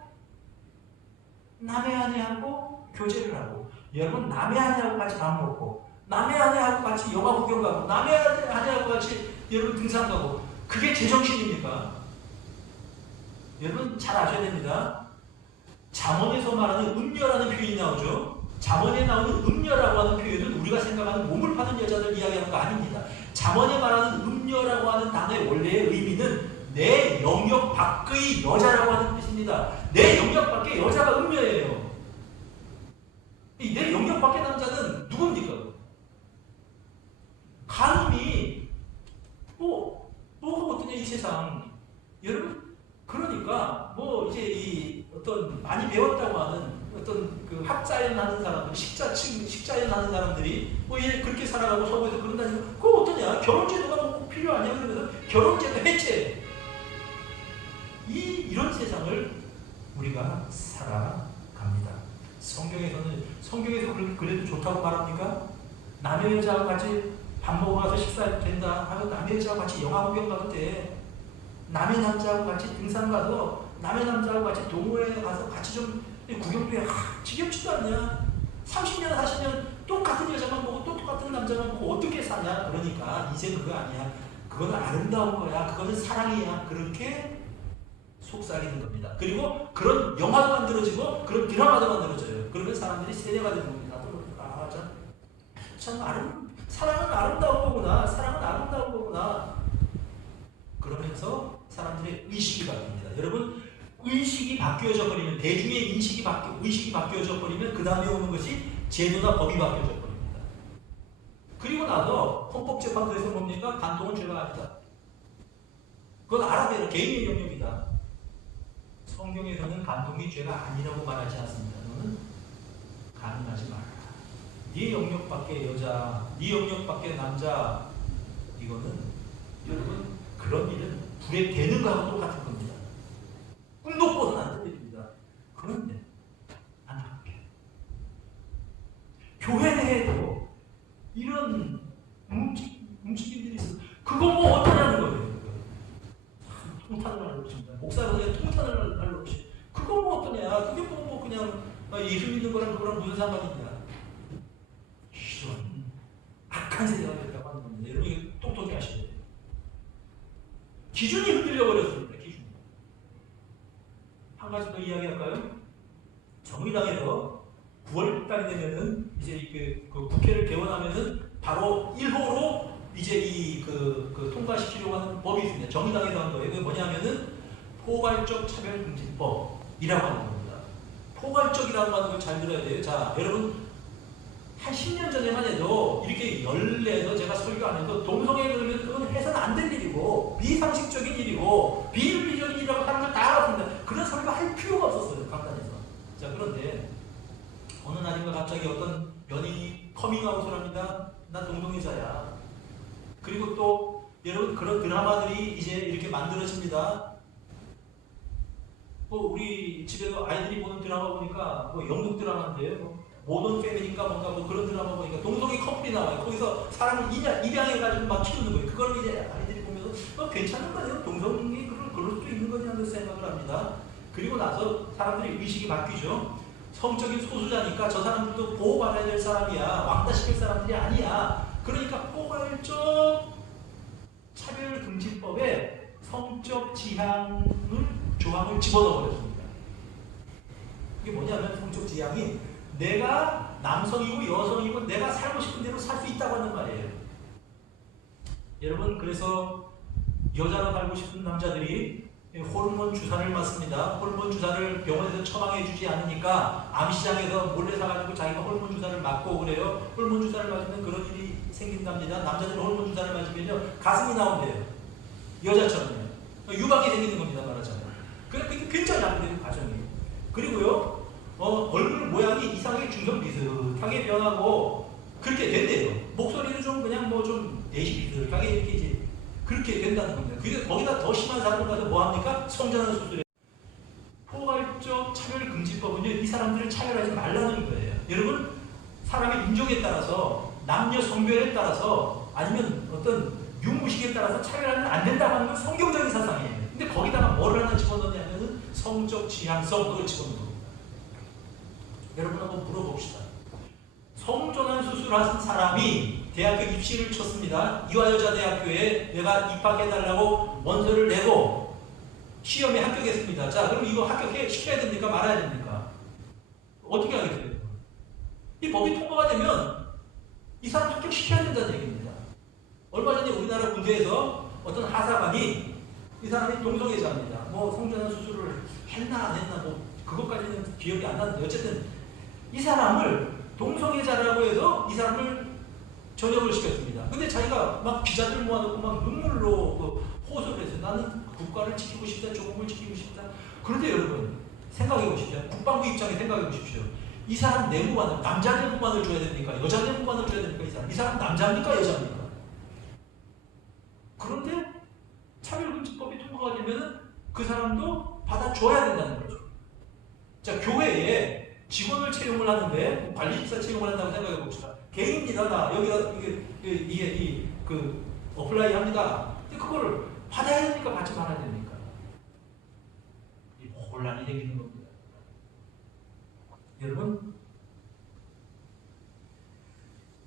교제를 하고 여러분 남의 아내하고 같이 밥 먹고 남의 아내하고 같이 영화 구경 가고 남의 아내하고 같이 여러분 등산 가고 그게 제정신입니까? 여러분 잘 아셔야 됩니다. 잠언에서 말하는 음녀라는 표현이 나오죠. 잠언에 나오는 음녀라고 하는 표현은 우리가 생각하는 몸을 파는 여자들 이야기하는 거 아닙니다. 잠언에 말하는 음녀라고 하는 단어의 원래의 의미는 내 영역 밖의 여자라고 하는 뜻입니다. 내 영역 밖의 여자가 음녀예요. 내 영역 밖의 남자는 누굽니까? 간음이 뭐가 어떠냐 이 세상. 여러분 그러니까 뭐 이제 이 어떤 많이 배웠다고 하는 어떤 그 학자연 하는 사람들, 식자연 하는 사람들이 뭐 그렇게 살아가고 서구에서 그런다니까 그거 어떠냐? 결혼제도가 뭐 필요하냐? 그러면서 결혼제도 해체. 이런 세상을 우리가 살아갑니다. 성경에서 그래도 좋다고 말합니까? 남의 여자와 같이 밥 먹어 가서 식사해도 된다 하고 남의 여자와 같이 영화 구경 가도 돼. 남의 남자하고 같이 등산 가서 남의 남자하고 같이 동호회 가서 같이 좀 구경도 해. 지겹지도 않냐? 30년 40년 똑같은 여자만 보고 또 똑같은 남자만 보고 어떻게 사냐? 그러니까 이제 그거 아니야. 그거는 아름다운 거야. 그거는 사랑이야. 그렇게 속삭이는 겁니다. 그리고 그런 영화도 만들어지고 그런 드라마도 만들어져요. 그러면 사람들이 세뇌가 되는 겁니다. 사랑은 아름다운 거구나. 사랑은 아름다운 거구나. 그러면서 사람들의 의식이 바뀝니다. 여러분 의식이 바뀌어져 버리면 대중의 의식이 바뀌어져 버리면 그 다음에 오는 것이 제도나 법이 바뀌어져 버립니다. 그리고 나서 헌법재판소에서 뭡니까? 간통은 죄가 아니다. 그건 알아야 돼요. 개인의 영역이다. 성경에서는 간통이 죄가 아니라고 말하지 않습니다. 너는 간음하지 마라. 네 영역 밖의 여자, 네 영역 밖의 남자, 이거는 여러분 그런 일은 불에 대는 거하고 똑같은 겁니다. 꿈도 꿔서는 안 됩니다. 그런데 안타깝게 교회 내에도 이런 움직임들이 있어. 그거 뭐 어떠냐는 거예요. 통탄을 할 것입니다. 목사로서 통탄을 할 것이. 그거 뭐 어떠냐? 그게 뭐 그냥 예수 믿는 거랑 그거랑 무슨 상관이냐? 이런 악한 세상이 됐다고 하는 겁니다. 여러분 이거 똑똑히 하셔야 돼요. 기준이 흔들려 버렸습니다. 기준. 한 가지 더 이야기할까요? 정의당에서 9월 달이 되면은 이제 그 국회를 개원하면은 바로 1호로 이제 그 통과시키려고 하는 법이 있습니다. 정의당에서 한 거예요. 그게 뭐냐면은 포괄적 차별금지법이라고 하는 겁니다. 포괄적이라고 하는 걸 잘 들어야 돼요. 자, 여러분 한 10년 전에만 해도 이렇게 연례에서 제가 설교 안 해도 동성애 그러면 그건 해서는 안 될 일이고 비상식적인 일이고 비윤리적인 일이라고 사람들 다 알았습니다. 그런 설교 할 필요가 없었어요. 강단에서. 자, 그런데 어느 날인가 갑자기 어떤 연인이 커밍아웃을 합니다. 난 동성애자야. 그리고 또 여러분 그런 드라마들이 이제 이렇게 만들어집니다. 뭐 우리 집에서 아이들이 보는 드라마 보니까 뭐 영국 드라마인데요. 모던 패밀리인가 뭔가 뭐 그런 드라마 보니까 동성애 커플이 나와요. 거기서 사람을 입양해가지고 막 키우는 거예요. 그걸 이제 아이들이 보면서 괜찮은 거네요. 동성애 그럴 수도 있는 거냐는 생각을 합니다. 그리고 나서 사람들이 의식이 바뀌죠. 성적인 소수자니까 저 사람들도 보호받아야 될 사람이야. 왕따시킬 사람들이 아니야. 그러니까 포괄적 차별금지법에 성적 지향을 조항을 집어넣어 버렸습니다. 이게 뭐냐면 성적 지향이 내가 남성이고 여성이고 내가 살고 싶은 대로 살 수 있다고 하는 말이에요. 여러분 그래서 여자로 살고 싶은 남자들이 호르몬 주사를 맞습니다. 호르몬 주사를 병원에서 처방해 주지 않으니까 암시장에서 몰래 사가지고 자기가 호르몬 주사를 맞고 그래요. 호르몬 주사를 맞으면 그런 일이 생긴답니다. 남자들은 호르몬 주사를 맞으면요 가슴이 나온대요. 여자처럼요. 유방이 생기는 겁니다. 말하자면. 그게 굉장히 나쁜 과정이에요. 그리고요 얼굴 모양이 이상하게 중성 비슷하게 변하고 그렇게 된대요. 목소리도 좀 그냥 뭐 좀 내시 비슷하게 이렇게 이제 그렇게 된다는 겁니다. 그게 거기다 더 심한 사람을 가서 뭐 합니까? 성전환 수술에. 포괄적 차별금지법은요 이 사람들을 차별하지 말라는 거예요. 여러분 사람의 인종에 따라서 남녀 성별에 따라서 아니면 어떤 유무식에 따라서 차별하면 안 된다고 하는 건 성경적인 사상이에요. 근데 거기다가 뭐를 하나 집어넣냐면은 성적 지향성 그걸 집어넣는 겁니다. 여러분 한번 물어봅시다. 성전환 수술하신 사람이 대학교 입시를 쳤습니다. 이화여자대학교에 내가 입학해달라고 원서를 내고 시험에 합격했습니다. 자, 그럼 이거 합격시켜야 됩니까? 말아야 됩니까? 어떻게 하겠어요? 이 법이 통과가 되면 이 사람 합격시켜야 된다는 얘기입니다. 얼마 전에 우리나라 군대에서 어떤 하사관이 이 사람이 동성애자입니다. 뭐 성전환 수술을 했나 안 했나 뭐 그것까지는 기억이 안 나는데 어쨌든 이 사람을 동성애자라고 해서 이 사람을 전역을 시켰습니다. 근데 자기가 막 기자들 모아놓고 막 눈물로 호소를 했어요. 나는 국가를 지키고 싶다, 조국을 지키고 싶다. 그런데 여러분 생각해 보십시오. 국방부 입장에 생각해 보십시오. 이 사람 내무관을 남자 내무관을 줘야 됩니까? 여자 내무관을 줘야 됩니까? 이 사람 남자입니까? 여자입니까? 그런데 차별금지법이 통과가 되면 그 사람도 받아줘야 된다는 거죠. 자, 교회에 직원을 채용을 하는데 관리집사 채용을 한다고 생각해 봅시다. 개인입니다. 나 여기가 이게 어플라이 합니다. 근데 그거를 받아야 됩니까? 받지 말아야 됩니까? 이 혼란이 생기는 겁니다. 여러분,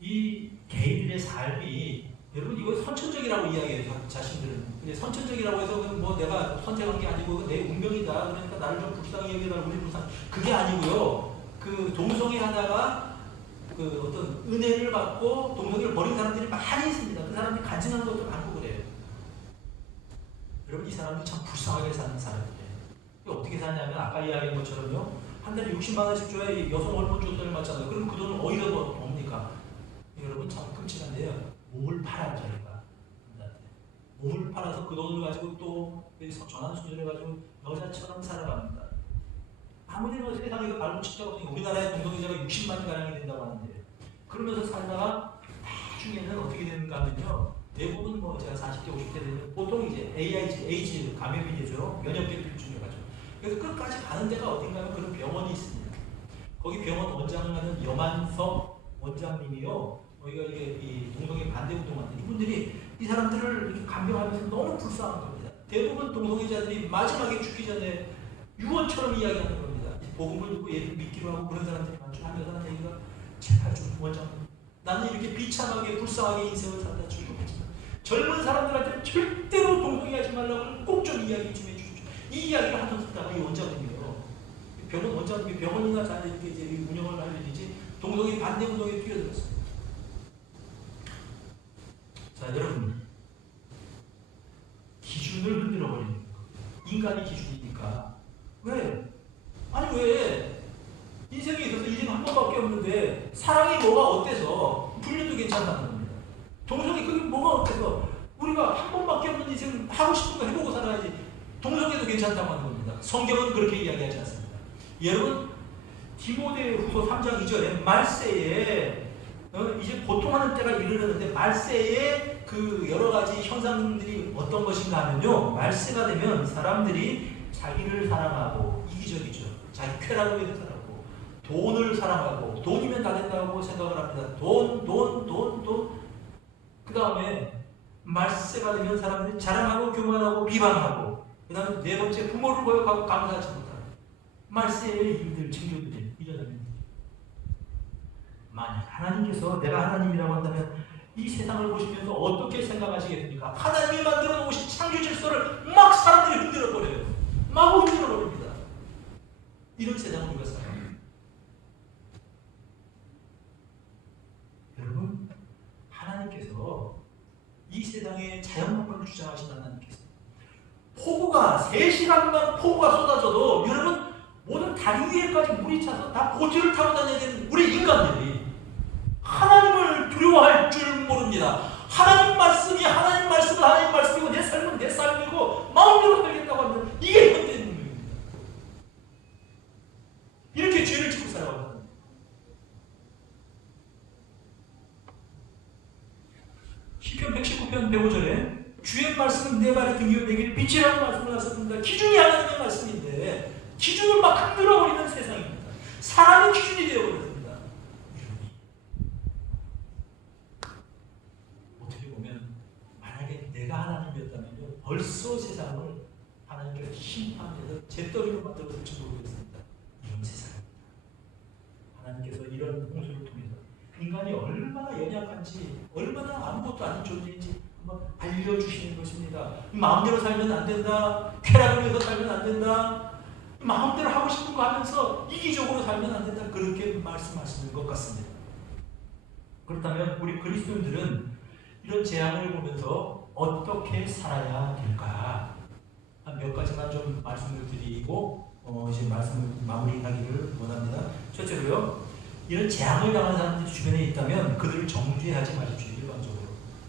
이 개인들의 삶이 여러분 이거 선천적이라고 이야기해요. 자신들은. 근데 선천적이라고 해서 뭐 내가 선택한 게 아니고 내 운명이다. 그러니까 나를 좀 불쌍히 여기라 우리 불쌍. 그게 아니고요. 그 동성애 하다가 그 어떤 은혜를 받고 동성애를 버린 사람들이 많이 있습니다. 그 사람들이 간증하는 것도 많고 그래요. 여러분 이 사람들이 참 불쌍하게 사는 사람들이에요. 어떻게 사냐면 아까 이야기한 것처럼요. 한 달에 60만 원씩 줘야 여성 호르몬 조절을 맞잖아요. 그럼 그 돈을 어디서 봅니까? 여러분 참 끔찍한데요. 몸을 팔아요, 자기가. 몸을 팔아서 그 돈을 가지고 또 전환 수준을 가지고 여자처럼 살아갑니다. 아무데나 세상에서 발로 친 적 없으니 우리나라의 동성애자가 60만 가량이 된다고 하는데 그러면서 살다가 나중에는 어떻게 되는가 하면요. 대부분 뭐 제가 40대, 50대 되면 보통 이제 에이즈 감염이 되죠. 면역계를 중요하죠. 그래서 끝까지 가는 데가 어딘가 하면 그런 병원이 있습니다. 거기 병원 원장을 하는 여만석 원장님이요. 저희가 이게 이 동성애 반대 운동하는 이분들이 이 사람들을 이렇게 간병하면서 너무 불쌍한 겁니다. 대부분 동성애자들이 마지막에 죽기 전에 유언처럼 이야기하는 겁니다. 복음을 듣고 예를 믿기로 하고 그런 사람들이 많죠. 하면서 하는 얘기가 제발 좀 원장님 나는 이렇게 비참하게 불쌍하게 인생을 살다 죽었지만 젊은 사람들한테 절대로 동성애하지 말라고 꼭 좀 이야기 좀 해주십시오. 이 이야기를 하던 듣다가 이 원장님이요. 병원 원장님이 병원이나 잘 이렇게 이제 운영을 할 일이지 동성애 반대 운동에 뛰어들었어요. 자, 여러분 기준을 흔들어버리는 거예요. 인간이 기준이니까. 왜? 아니 왜? 인생에 있어서 인생 한 번밖에 없는데 사랑이 뭐가 어때서 불륜도 괜찮다는 겁니다. 동성애 그게 뭐가 어때서 우리가 한 번밖에 없는 인생 하고 싶은 거 해보고 살아야지. 동성애도 괜찮다고 하는 겁니다. 성경은 그렇게 이야기하지 않습니다. 여러분 디모데후서 3장 2절에 말세에 이제 고통하는 때가 이르렀는데 말세에 그 여러 가지 현상들이 어떤 것인가 하면요. 말세가 되면 사람들이 자기를 사랑하고 이기적이죠. 자기 쾌락을 위해서 살아가고 돈을 사랑하고 돈이면 다 된다고 생각을 합니다. 돈. 그 다음에 말세가 되면 사람들이 자랑하고 교만하고 비방하고 그 다음에 네 번째 부모를 거역하고 감사하지 못하고 말세의 일들 친구들이 이러다면 만약 하나님께서 내가 하나님이라고 한다면 이 세상을 보시면서 어떻게 생각하시겠습니까? 하나님이 만들어 놓으신 창조 질서를 막 사람들이 흔들어 버려요. 막 흔들어 버립니다. 이런 세상을 우리가 살아요. 여러분, 하나님께서 이 세상에 자연만물을 주장하신 하나님께서 폭우가 3시간만 폭우가 쏟아져도 여러분 모든 다리 위에까지 물이 차서 다 보트를 타고 다녀야 되는 우리 인간들이 하나님을 두려워할 줄 모릅니다. 하나님 말씀이 하나님 말씀이고 내 삶은 내 삶이고 마음대로 살겠다고 하면 이게 현대의 문명입니다. 이렇게 죄를 지고 살아가는 시편 119편 105절에 주의 말씀은 내 발의 등 위에 되길 빛이라는 말씀을 하셨습니다. 기준이 하나님의 말씀인데 기준을 막 흔들어버리는 세상입니다. 사람이 기준이 되어버렸습니다. 어떻게 보면 만약에 내가 하나님이었다면 벌써 세상을 하나님께서 심판해서 재떨이로 만들어줄지 모르겠습니다. 이런 세상입니다. 하나님께서 이런 홍수를 통해서 인간이 얼마나 연약한지 얼마나 아무것도 아닌 존재인지 한번 알려주시는 것입니다. 마음대로 살면 안 된다. 쾌락을 위해서 살면 안 된다. 마음대로 하고 싶은 거 하면서 이기적으로 살면 안 된다. 그렇게 말씀하시는 것 같습니다. 그렇다면 우리 그리스도인들은 이런 재앙을 보면서 어떻게 살아야 될까? 한 몇 가지만 좀 말씀을 드리고 이제 말씀을 마무리하기를 원합니다. 첫째로요, 이런 재앙을 당한 사람들이 주변에 있다면 그들을 정죄하지 마십시오. 일반적으로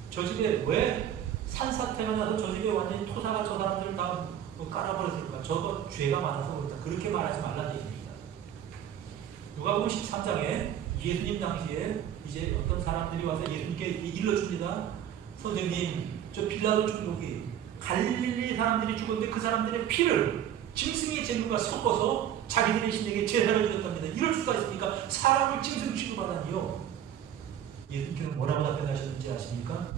저 집에 왜 산사태가 나서 저 집에 완전히 토사가 저 사람들을 다 깔아버렸을까? 저거 죄가 많아서 그렇다. 그렇게 말하지 말라는 얘기입니다. 누가복음 13장에 예수님 당시에 이제 어떤 사람들이 와서 예수님께 일러줍니다. 선생님, 저 빌라도 총독이 갈릴리 사람들이 죽었는데 그 사람들의 피를 짐승의 제물과 섞어서 자기들의 신에게 제사를 드렸답니다. 이럴 수가 있습니까? 사람을 짐승 취급하다니요. 예수님께서 뭐라고 답변하셨는지 아십니까?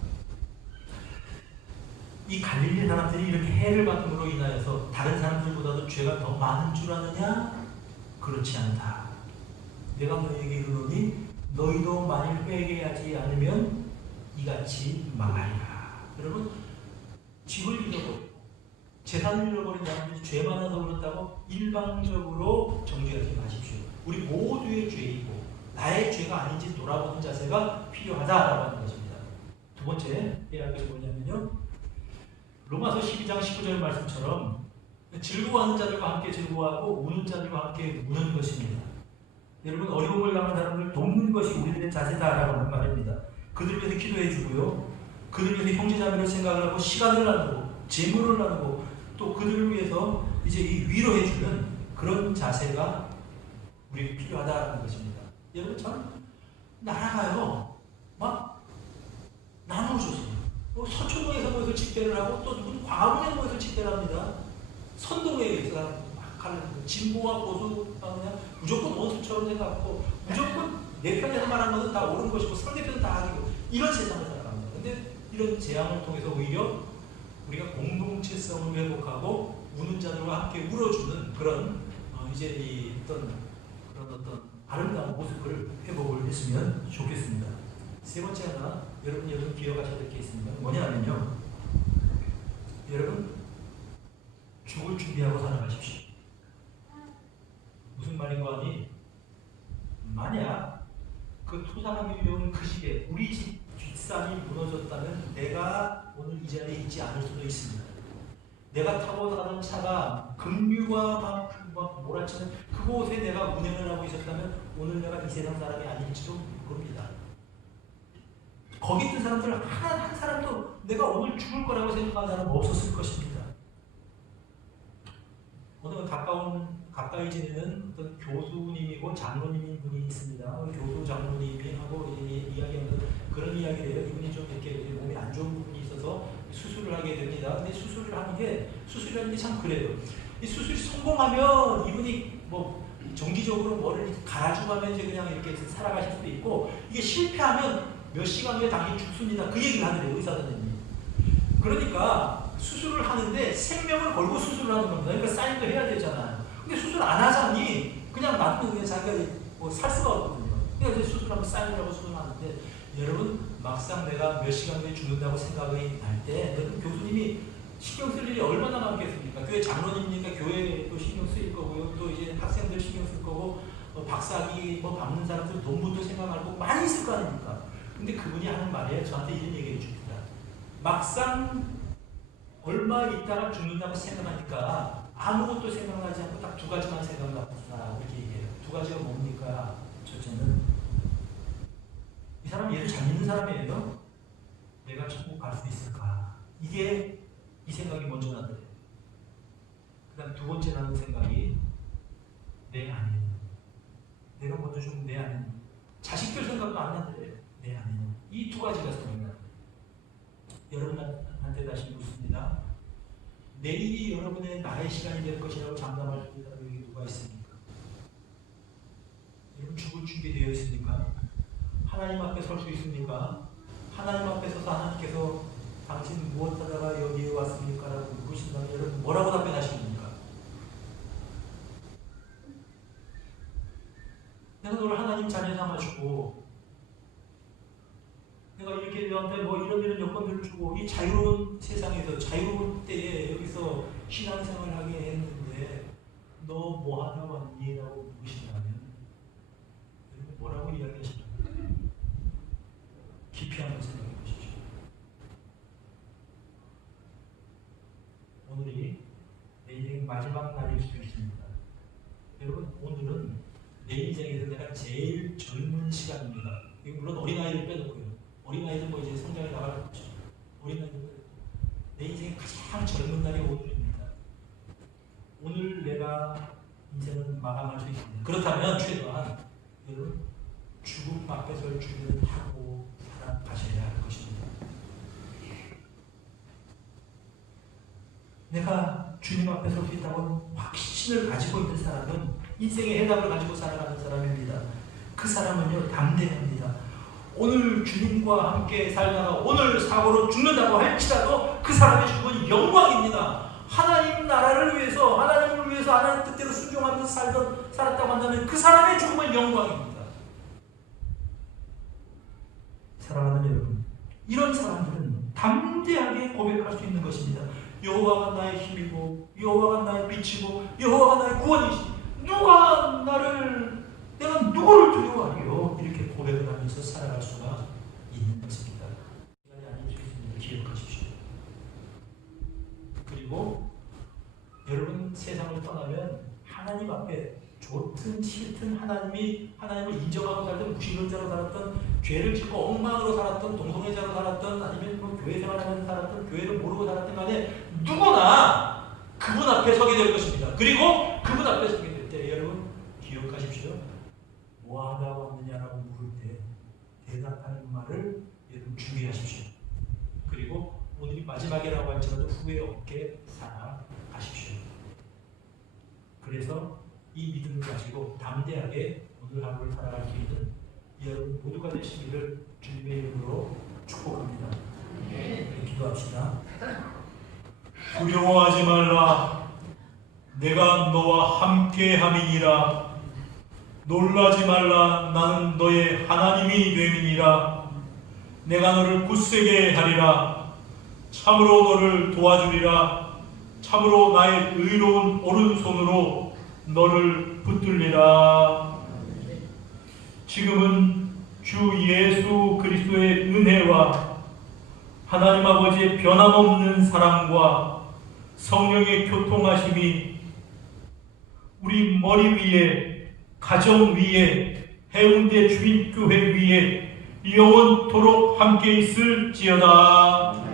이 갈릴리 사람들이 이렇게 해를 받음으로 인하여서 다른 사람들보다도 죄가 더 많은 줄 아느냐? 그렇지 않다. 내가 너희에게 이르노니 너희도 만일 회개하지 않으면 이같이 망하리라. 여러분, 집을 잃어버리고 재산을 잃어버린 사람들이 죄 많아서 그렇다고 일방적으로 정죄하지 마십시오. 우리 모두의 죄이고 나의 죄가 아닌지 돌아보는 자세가 필요하다라고 하는 것입니다. 두 번째 해야 할 것이 뭐냐면요, 로마서 12장 19절 말씀처럼 즐거워하는 자들과 함께 즐거워하고 우는 자들과 함께 우는 것입니다. 여러분, 어려움을 당한 사람을 돕는 것이 우리들의 자세다라고 하는 말입니다. 그들을 위해서 기도해 주고요, 그들을 위해서 형제자매를 생각을 하고 시간을 나누고 재물을 나누고 또 그들을 위해서 이제 이 위로해 주는 그런 자세가 우리에게 필요하다는 것입니다. 여러분, 참 나라가요 막 나눠줘서 서초동에서 모여서 집회를 하고 또 누구는 광화문에 모여서 집회를 합니다. 선동회에서 진보와 보수가 그냥 무조건 원수처럼 생각하고 무조건 내 편에서 말한 것은 다 옳은 것이고 상대편은 다 악이고 이런 세상을 살아갑니다. 그런데 이런 재앙을 통해서 오히려 우리가 공동체성을 회복하고 우는 자들과 함께 울어주는 그런 이제 이 어떤 아름다운 모습을 회복을 했으면 좋겠습니다. 세 번째 하나, 여러분 기억하셔야 될 게 있습니다. 뭐냐면요, 여러분 죽을 준비하고 살아가십시오. 무슨 말인가 하니, 만약 그 토사함이 밀려오는 그 시기에 우리 집 뒷산이 무너졌다면 내가 오늘 이 자리에 있지 않을 수도 있습니다. 내가 타고 가던 차가 급류와 막 몰아치는 그곳에 내가 운행을 하고 있었다면 오늘 내가 이 세상 사람이 아닐지도 모릅니다. 거기 있던 사람들 한 사람도 내가 오늘 죽을 거라고 생각하는 사람 없었을 것입니다. 오늘 가까이 지내는 어떤 교수님이고 장로님인 분이 있습니다. 교수 장로님이 하고 이야기하면서 그런 이야기를 해요. 이분이 좀 이렇게 몸이 안 좋은 부분이 있어서 수술을 하게 됩니다. 근데 수술이라는 게 참 그래요. 이 수술이 성공하면 이분이 뭐 정기적으로 머리를 갈아주고 하면 이제 그냥 이렇게 살아가실 수도 있고, 이게 실패하면 몇 시간 후에 당연히 죽습니다. 그 얘기를 하는데요, 의사 선생님이. 그러니까 수술을 하는데 생명을 걸고 수술을 하는 겁니다. 그러니까 사인도 해야 되잖아요. 근데 수술 안 하자니 그냥 놔두면 그냥 자기가 뭐 살 수가 없거든요. 그러니까 이제 수술하면 사인을 하고 수술하는데, 여러분 막상 내가 몇 시간 후에 죽는다고 생각이 날 때 여러분 교수님이 신경 쓸 일이 얼마나 많겠습니까? 교회 장로님이니까 교회도 신경 쓰일 거고요. 또 이제 학생들 신경 쓸 거고, 박사학위 뭐 받는 사람들 논문도 생각할 거고 많이 있을 거 아닙니까? 근데 그분이 하는 말이에요. 저한테 이런 얘기를 줍니다. 막상 얼마 있다가 죽는다고 생각하니까 아무것도 생각나지 않고 딱 두 가지만 생각났다, 이렇게 얘기해요. 두 가지가 뭡니까? 첫째는 이 사람 예수 잘 믿는 사람이에요. 내가 천국 갈 수 있을까? 이게 이 생각이 먼저 나더래요. 그 다음 두 번째 나는 생각이 내 아내는, 내가 먼저 죽으면 내 아내는, 자식들 생각도 안 나더래요. 내 아내는. 이 두 가지가 생각나요. 여러분한테 다시 묻습니다. 내일이 여러분의 나의 시간이 될 것이라고 장담할 수 있는 사람이 누가 있습니까? 여러분 죽을 준비되어 있습니까? 하나님 앞에 설 수 있습니까? 하나님 앞에 서서 하나님께서 당신 무엇하다가 여기에 왔습니까? 라고 물으신다면 여러분 뭐라고 답변하십니까? 내가 너를 하나님 자녀 삼아주고 내가 이렇게 너한테 뭐 이런 여건들을 주고 이 자유로운 세상에서 자유로운 때에 여기서 신앙생활을 하게 했는데 너 뭐 하다 왔니? 라고 묻으신다면 여러분 뭐라고 이야기하십니까? 깊이 한번 생각해 보십시오. 오늘이 내 인생 마지막 날일 수도 있습니다. 여러분 오늘은 내 인생에서 내가 제일 젊은 시간입니다. 이거 물론 어린아이를 빼놓고요. 어린아이들 뭐 이제 성장에 나가겠죠. 어린아이들 내 인생의 가장 젊은 날이 오늘입니다. 오늘 내가 인생을 마감할 수 있습니다. 그렇다면 최소한 여러분 죽음 앞에 설 준비를 하고 살아가셔야 할 것입니다. 내가 주님 앞에 설 수 있다고 확신을 가지고 있는 사람은 인생의 해답을 가지고 살아가는 사람입니다. 그 사람은요 담대합니다. 오늘 주님과 함께 살다가 오늘 사고로 죽는다고 할지라도 그 사람의 죽음은 영광입니다. 하나님 나라를 위해서 하나님을 위해서 하나님 뜻대로 순종하면서 살았다고 한다면 그 사람의 죽음은 영광입니다. 사랑하는 여러분, 이런 사람들은 담대하게 고백할 수 있는 것입니다. 여호와가 나의 힘이고 여호와가 나의 빛이고 여호와가 나의 구원이시. 내가 누구를 두려워하리요? 이렇게 고백을 하면서 살아갈 수가 있는 것입니다. 시간이 아닐 수 있습니다. 기억하십시오. 그리고 여러분 세상을 떠나면 하나님 앞에 좋든 싫든 하나님을 인정하고 살던 무신론자로 살았던 죄를 짓고 엉망으로 살았던 동성애자로 살았던 아니면 뭐 교회 생활하면서 살았던 교회를 모르고 살았던 간에 누구나 그분 앞에 서게 될 것입니다. 그리고 그분 앞에 서게 될 때 여러분 기억하십시오. 뭐하다 왔느냐라고 물을 때 대답하는 말을 여러분 준비하십시오. 그리고 오늘이 마지막이라고 할지라도 후회 없게 살아가십시오. 그래서 이 믿음을 가지고 담대하게 오늘 하루를 살아갈 수 있는 여러분 모두가 되시기를 주님의 이름으로 축복합니다. 기도합시다. 두려워하지 말라. 내가 너와 함께함이니라. 놀라지 말라. 나는 너의 하나님이 됨이니라. 내가 너를 굳세게 하리라. 참으로 너를 도와주리라. 참으로 나의 의로운 오른손으로 너를 붙들리라. 지금은 주 예수 그리스도의 은혜와 하나님 아버지의 변함없는 사랑과 성령의 교통하심이 우리 머리 위에, 가정 위에, 해운대 주인교회 위에 영원토록 함께 있을지어다.